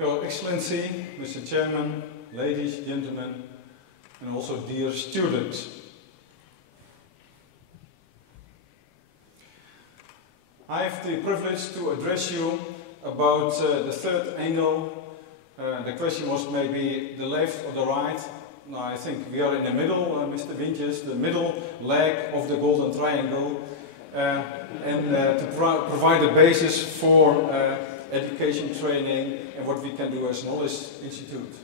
Your Excellency, Mr. Chairman, ladies, gentlemen, and also dear students. I have the privilege to address you about the third angle. The question was maybe the left or the right. No, I think we are in the middle, Mr. Wintjes, the middle leg of the Golden Triangle, and to provide a basis for education, training, and what we can do as Knowledge Institute.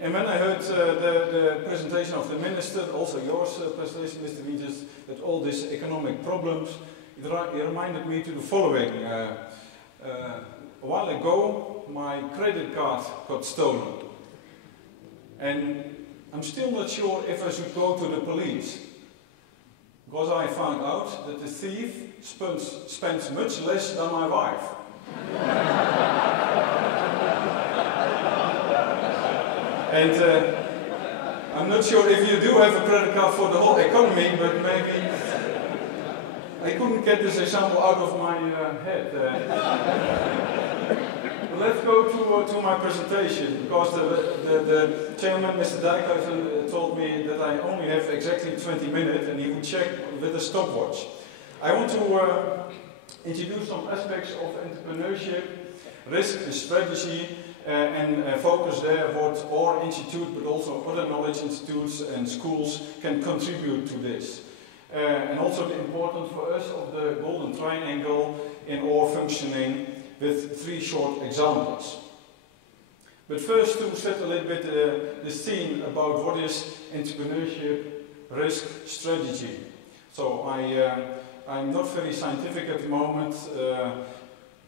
And when I heard the presentation of the Minister, also yours presentation, Mr. Wintjes, that all these economic problems, it reminded me to the following. A while ago, my credit card got stolen. And I'm still not sure if I should go to the police. Because I found out that the thief spends much less than my wife. And I'm not sure if you do have a credit card for the whole economy, but maybe I couldn't get this example out of my head. Let's go to my presentation, because the chairman, Mr. Dijkhuizen, told me that I only have exactly 20 minutes and he would check with a stopwatch. I want to introduce some aspects of entrepreneurship, risk and strategy, and focus there what our institute, but also other knowledge institutes and schools can contribute to this. And also the importance for us of the Golden Triangle in our functioning, with 3 short examples. But first, to set a little bit the scene about what is entrepreneurship, risk, strategy. So I'm not very scientific at the moment.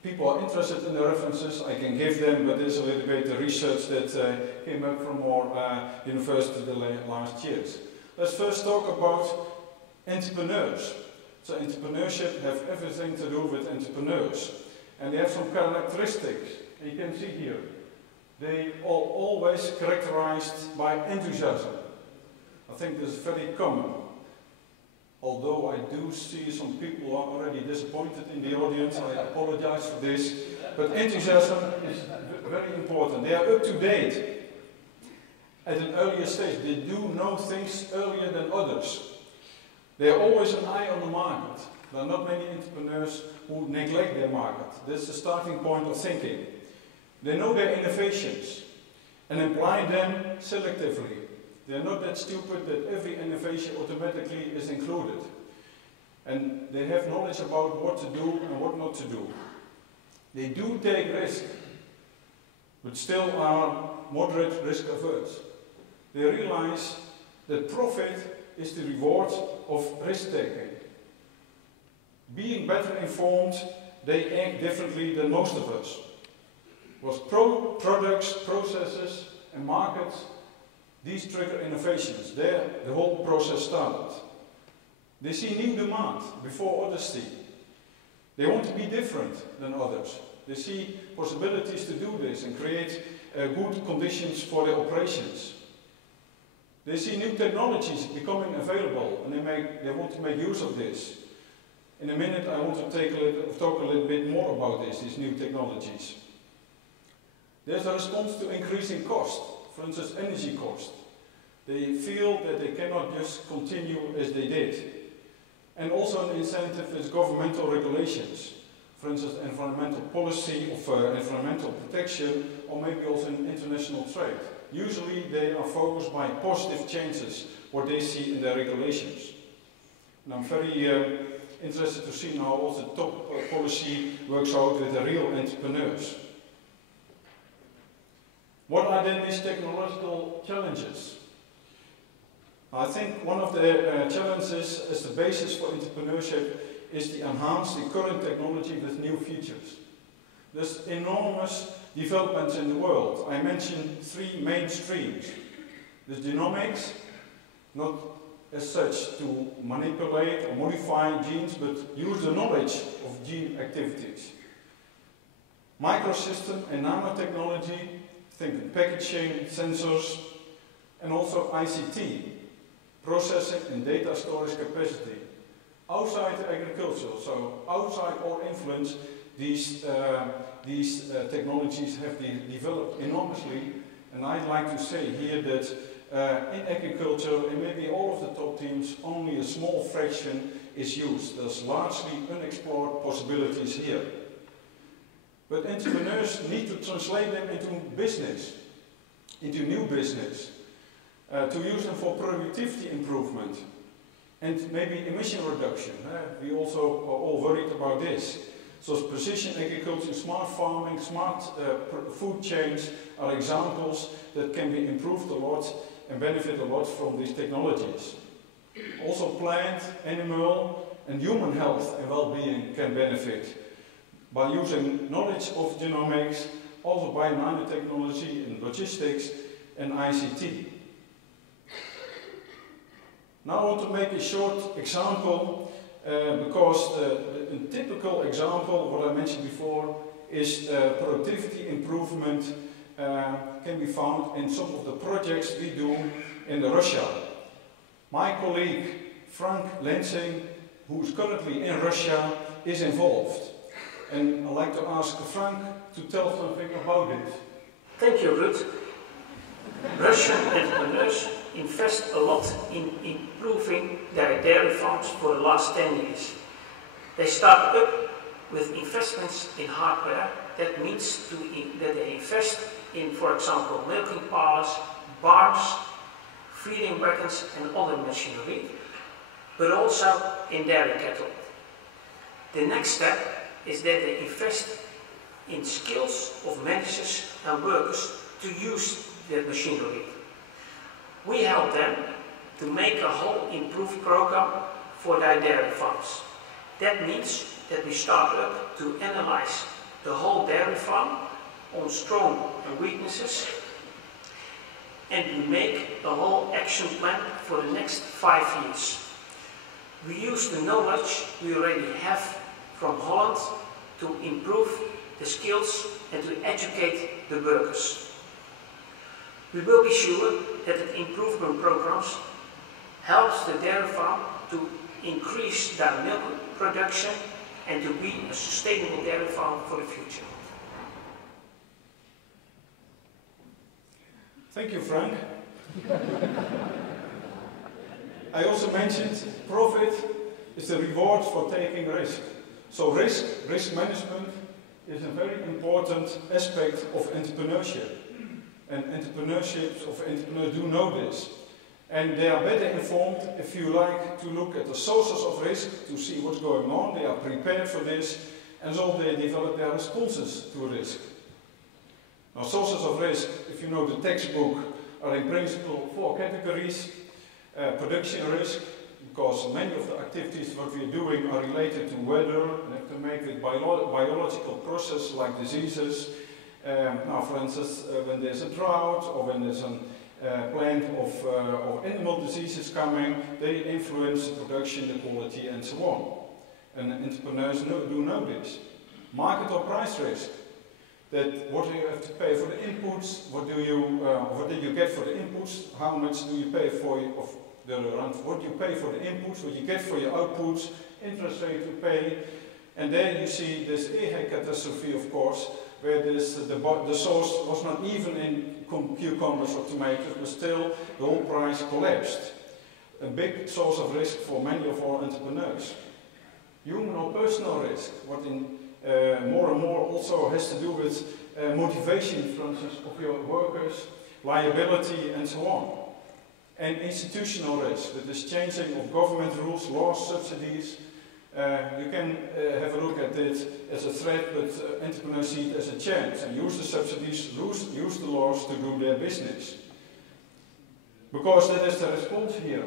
People are interested in the references, I can give them, but there's a little bit of research that came up from our university the last years. Let's first talk about entrepreneurs. So entrepreneurship has everything to do with entrepreneurs. And they have some characteristics, you can see here. They are always characterized by enthusiasm. I think this is very common. Although I do see some people who are already disappointed in the audience, I apologize for this. But enthusiasm is very important. They are up to date at an earlier stage. They do know things earlier than others. They are always an eye on the market. There are not many entrepreneurs who neglect their market. That's the starting point of thinking. They know their innovations and apply them selectively. They're not that stupid that every innovation automatically is included. And they have knowledge about what to do and what not to do. They do take risk, but still are moderate risk averse. They realize that profit is the reward of risk taking. Being better informed, they act differently than most of us. Because products, processes and markets, these trigger innovations. There the whole process started. They see new demand before others see. They want to be different than others. They see possibilities to do this and create good conditions for their operations. They see new technologies becoming available and they want to make use of this. In a minute I want to talk a little bit more about these new technologies. There's a response to increasing cost, for instance energy cost. They feel that they cannot just continue as they did. And also an incentive is governmental regulations. For instance environmental policy or environmental protection, or maybe also in international trade. Usually they are focused by positive changes, what they see in their regulations. And I'm very interested to see how also top policy works out with the real entrepreneurs. What are then these technological challenges? I think one of the challenges as the basis for entrepreneurship is to enhance the current technology with new features. There's enormous developments in the world. I mentioned 3 main streams. There's genomics, not as such to manipulate or modify genes, but use the knowledge of gene activities. Microsystem and nanotechnology, think of packaging, sensors, and also ICT, processing and data storage capacity. Outside agriculture, so outside our influence, these technologies have developed enormously, and I'd like to say here that in agriculture, and maybe all of the top teams, only a small fraction is used. There's largely unexplored possibilities here. But entrepreneurs need to translate them into business, into new business, to use them for productivity improvement and maybe emission reduction. We also are all worried about this. So precision agriculture, smart farming, smart food chains are examples that can be improved a lot and benefit a lot from these technologies. Also plant, animal and human health and well-being can benefit by using knowledge of genomics, also by nanotechnology in logistics and ICT. Now I want to make a short example because a typical example, what I mentioned before, is productivity improvement can be found in some of the projects we do in Russia. My colleague Frank Lensing, who is currently in Russia, is involved. And I'd like to ask Frank to tell something about it. Thank you, Ruud. Russian entrepreneurs invest a lot in improving their dairy farms for the last 10 years. They start up with investments in hardware. That means that they invest in, for example, milking parlors, barns, feeding wagons and other machinery, but also in dairy cattle. The next step is that they invest in skills of managers and workers to use the machinery. We help them to make a whole improved program for their dairy farms. That means that we start up to analyze the whole dairy farm on strengths and weaknesses, and we make a whole action plan for the next 5 years. We use the knowledge we already have from Holland to improve the skills and to educate the workers. We will be sure that the improvement programs helps the dairy farm to increase their milk production and to be a sustainable dairy farm for the future. Thank you, Frank. I also mentioned profit is the reward for taking risk. So risk management is a very important aspect of entrepreneurship. And entrepreneurs do know this. And they are better informed if you like to look at the sources of risk to see what's going on. They are prepared for this, and so they develop their responses to risk. Now, sources of risk, if you know the textbook, are in principle 4 categories. Production risk, because many of the activities what we are doing are related to weather and have to make with biological processes like diseases. Now, for instance, when there's a drought or when there's a plant of animal diseases coming, they influence the production, the quality, and so on. And entrepreneurs do know this. Market or price risk. That what do you have to pay for the inputs? What do you get for the inputs? How much do you pay for what you pay for the inputs? What you get for your outputs? Interest rate to pay, and then you see this EHEC catastrophe, of course, where the source was not even in cucumbers or tomatoes, but still the whole price collapsed. A big source of risk for many of our entrepreneurs. Human or personal risk, what in more and more also has to do with motivation, for instance, of your workers, liability, and so on. And institutional risk, with this changing of government rules, laws, subsidies. You can have a look at it as a threat, but entrepreneurs see it as a chance and use the subsidies, use the laws to do their business. Because that is the response here.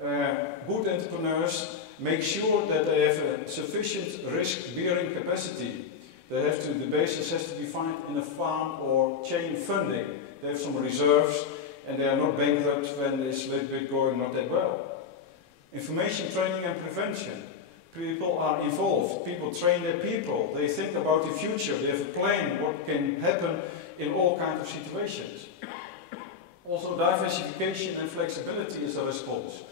Good entrepreneurs make sure that they have a sufficient risk-bearing capacity. The basis has to be found in a farm or chain funding. They have some reserves and they are not bankrupt when it's a little bit going not that well. Information, training and prevention. People are involved, people train their people, they think about the future, they have a plan what can happen in all kinds of situations. Also diversification and flexibility is a response.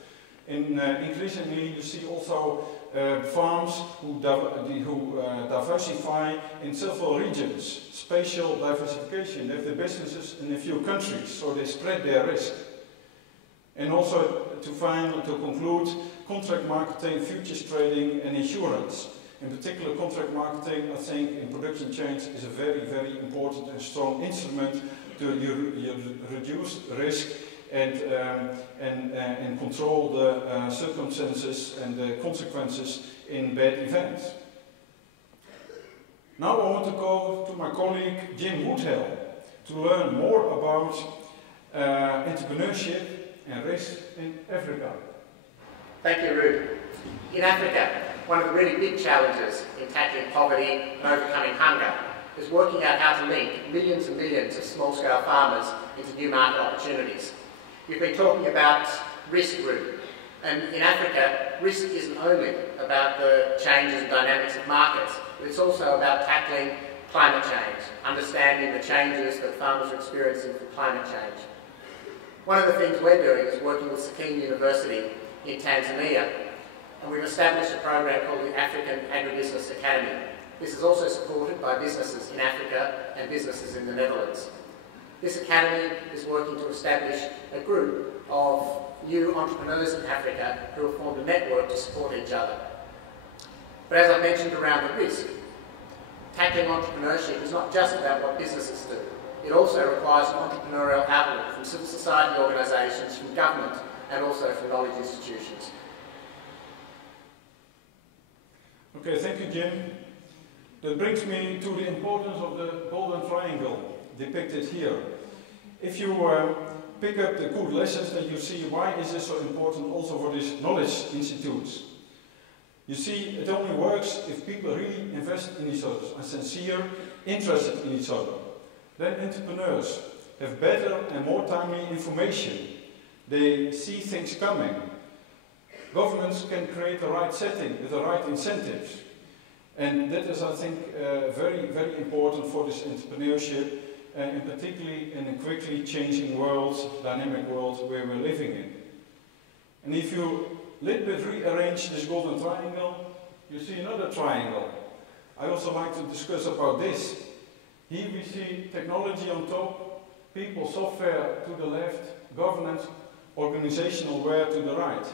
Increasingly you see also farms who diversify in several regions, spatial diversification. They have the businesses in a few countries, so they spread their risk. And also to conclude, contract marketing, futures trading and insurance. In particular, contract marketing, I think, in production chains is a very, very important and strong instrument to reduce risk and control the circumstances and the consequences in bad events. Now I want to go to my colleague Jim Woodhill to learn more about entrepreneurship and risk in Africa. Thank you, Ruud. In Africa, one of the really big challenges in tackling poverty and overcoming hunger is working out how to link millions and millions of small-scale farmers into new market opportunities. You've been talking about risk, Ruud, and in Africa, risk isn't only about the changes and dynamics of markets, but it's also about tackling climate change, understanding the changes that farmers are experiencing from climate change. One of the things we're doing is working with Wageningen University in Tanzania, and we've established a program called the African Agribusiness Academy. This is also supported by businesses in Africa and businesses in the Netherlands. This academy is working to establish a group of new entrepreneurs in Africa who have formed a network to support each other. But as I mentioned around the risk, tackling entrepreneurship is not just about what businesses do. It also requires an entrepreneurial outlook from civil society organisations, from government, and also from knowledge institutions. Okay, thank you, Jim. That brings me to the importance of the golden triangle depicted here. If you pick up the good lessons that you see, why is this so important also for these knowledge institutes? You see, it only works if people really invest in each other, are sincere, interested in each other. Then entrepreneurs have better and more timely information. They see things coming. Governments can create the right setting with the right incentives. And that is, I think, very, very important for this entrepreneurship, and particularly in a quickly changing world, dynamic world where we're living in. And if you a little bit rearrange this golden triangle, you see another triangle. I also like to discuss about this. Here we see technology on top, people, software to the left, governance, organizational ware to the right.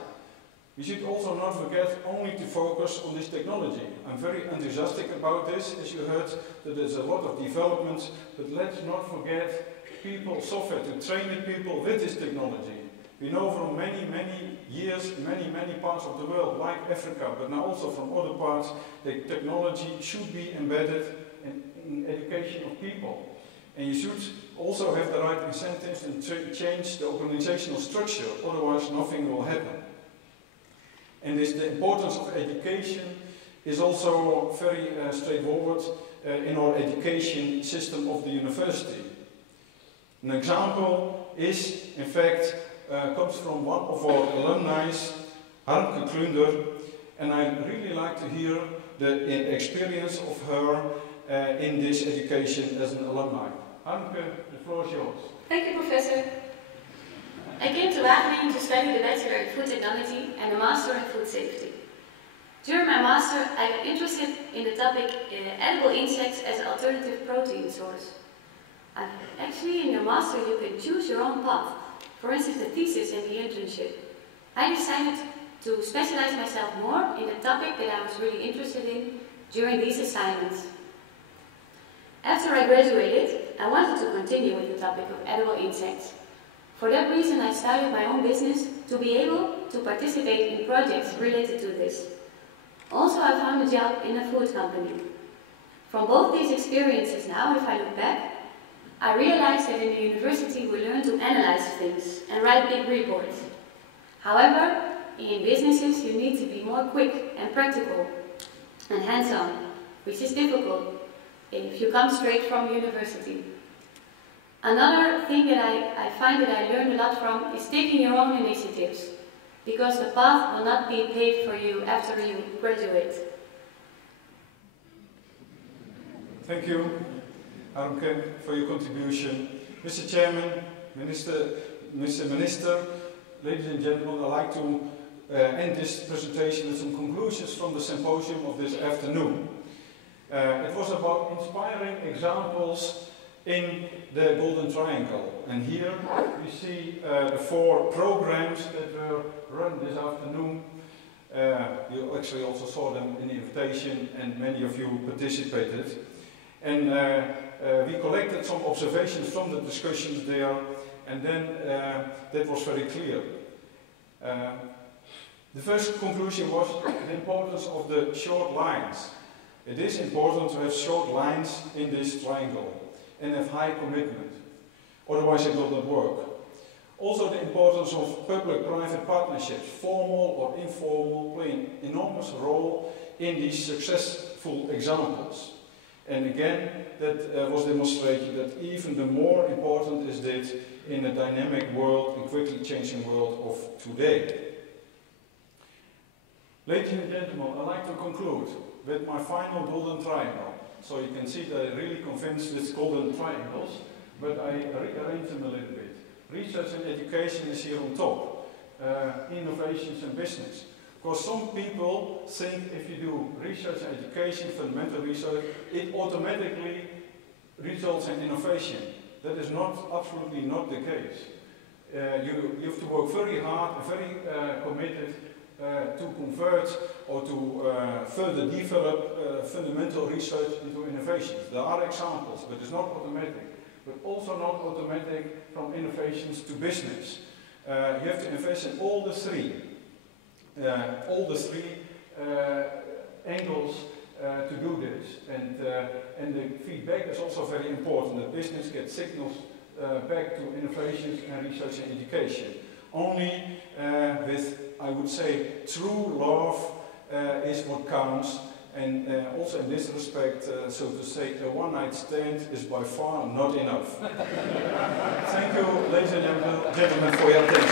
We should also not forget only to focus on this technology. I'm very enthusiastic about this, as you heard, that there's a lot of developments, but let's not forget people, software, to train the people with this technology. We know from many, many years, many parts of the world, like Africa, but now also from other parts, that technology should be embedded in education of people. And you should also have the right incentives and change the organizational structure, otherwise nothing will happen. And the importance of education is also very straightforward in our education system of the university. An example is, in fact, comes from one of our alumni, Harmke Klunder, and I'd really like to hear the experience of her in this education as an alumni. Harmke, the floor is yours. Thank you, Professor. I came to Wageningen to study the Bachelor in Food Technology and a Master in Food Safety. During my Master, I got interested in the topic edible insects as an alternative protein source. Actually, in your Master, you can choose your own path. For instance, the thesis and the internship. I decided to specialize myself more in the topic that I was really interested in during these assignments. After I graduated, I wanted to continue with the topic of edible insects. For that reason, I started my own business to be able to participate in projects related to this. Also, I found a job in a food company. From both these experiences now, if I look back, I realized that in the university we learn to analyze things and write big reports. However, in businesses you need to be more quick and practical and hands-on, which is difficult if you come straight from university. Another thing that I find that I learned a lot from is taking your own initiatives, because the path will not be paved for you after you graduate. Thank you, Harmke, for your contribution. Mr. Chairman, Mr. Minister, ladies and gentlemen, I'd like to end this presentation with some conclusions from the symposium of this afternoon. It was about inspiring examples in the Golden Triangle. And here we see the 4 programs that were run this afternoon. You actually also saw them in the invitation, and many of you participated. And we collected some observations from the discussions there, and then that was very clear. The first conclusion was the importance of the short lines. It is important to have short lines in this triangle and have high commitment, otherwise it will not work. Also the importance of public-private partnerships, formal or informal, play an enormous role in these successful examples. And again, that was demonstrated that even the more important is this in a dynamic world and quickly changing world of today. Ladies and gentlemen, I'd like to conclude with my final golden triangle. So you can see that I'm really convinced with golden triangles, but I rearrange them a little bit. Research and education is here on top. Innovations and business. Because some people think if you do research and education, fundamental research, it automatically results in innovation. That is absolutely not the case. You have to work very hard and very committed to convert or to further develop fundamental research into innovations. There are examples, but it's not automatic. But also not automatic from innovations to business. You have to invest in all the three angles to do this. And the feedback is also very important. The business gets signals back to innovations and research and education. Only with, I would say, true love is what counts. And also in this respect, so to say, a one-night stand is by far not enough. Thank you, ladies and gentlemen, for your attention.